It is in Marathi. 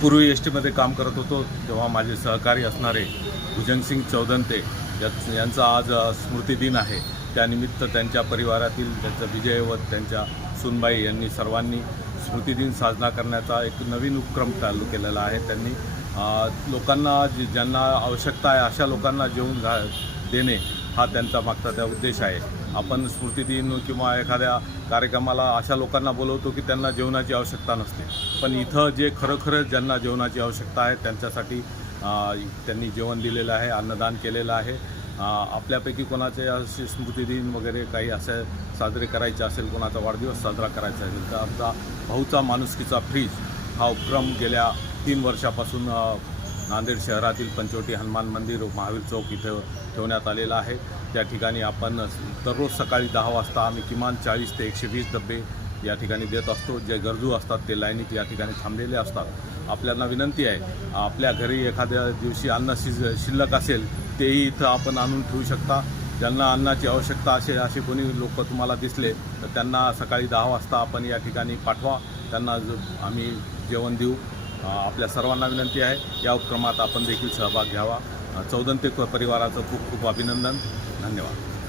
पूर्वी एस टीमध्ये काम करत होतो तेव्हा माझे सहकारी असणारे भुजंगसिंग चौदंते यांचा आज स्मृतिदिन आहे। त्यानिमित्त त्यांच्या परिवारातील त्यांचा विजय व त्यांच्या सुनबाई यांनी सर्वांनी स्मृतिदिन साजरा करण्याचा एक नवीन उपक्रम चालू केलेला आहे। त्यांनी लोकांना ज्यांना आवश्यकता आहे अशा लोकांना जेवून देणे हा त्यांचा मागचा त्या उद्देश आहे। आपण स्मृतिदिन किंवा एखाद्या कार्यक्रमाला अशा लोकांना बोलवतो की त्यांना जेवणाची आवश्यकता नसते, पण इथं जे खरोखर ज्यांना जेवणाची आवश्यकता आहे त्यांच्यासाठी त्यांनी जेवण दिलेलं आहे, अन्नदान केलेलं आहे। आपल्यापैकी कोणाचे असे स्मृतिदिन वगैरे काही असे साजरे करायचे असेल, कोणाचा वाढदिवस साजरा करायचा असेल तर आमचा भाऊचा माणुसकीचा फ्रीज हा उपक्रम गेल्या 3 वर्षापासून नांदेड शहरातील पंचवटी हनुमान मंदिर महावीर चौक इथं ठेवण्यात आलेला आहे। त्या ठिकाणी आपण दररोज सकाळी 10 वाजता आम्ही किमान 40 ते 120 डबे या ठिकाणी देत असतो। जे गरजू असतात ते लाईनीत या ठिकाणी थांबलेले असतात। आपल्याला विनंती आहे, आपल्या घरी एखाद्या दिवशी अन्न शिल्लक असेल तेही इथं आपण आणून ठेवू शकता। ज्यांना अन्नाची आवश्यकता असे कोणी लोक तुम्हाला दिसले तर त्यांना सकाळी 10 वाजता आपण या ठिकाणी पाठवा, त्यांना आम्ही जेवण देऊ। आपल्या सर्वांना विनंती आहे, या उपक्रमात आपण देखील सहभाग घ्यावा। चौदंते परिवाराचं खूप खूप अभिनंदन, धन्यवाद।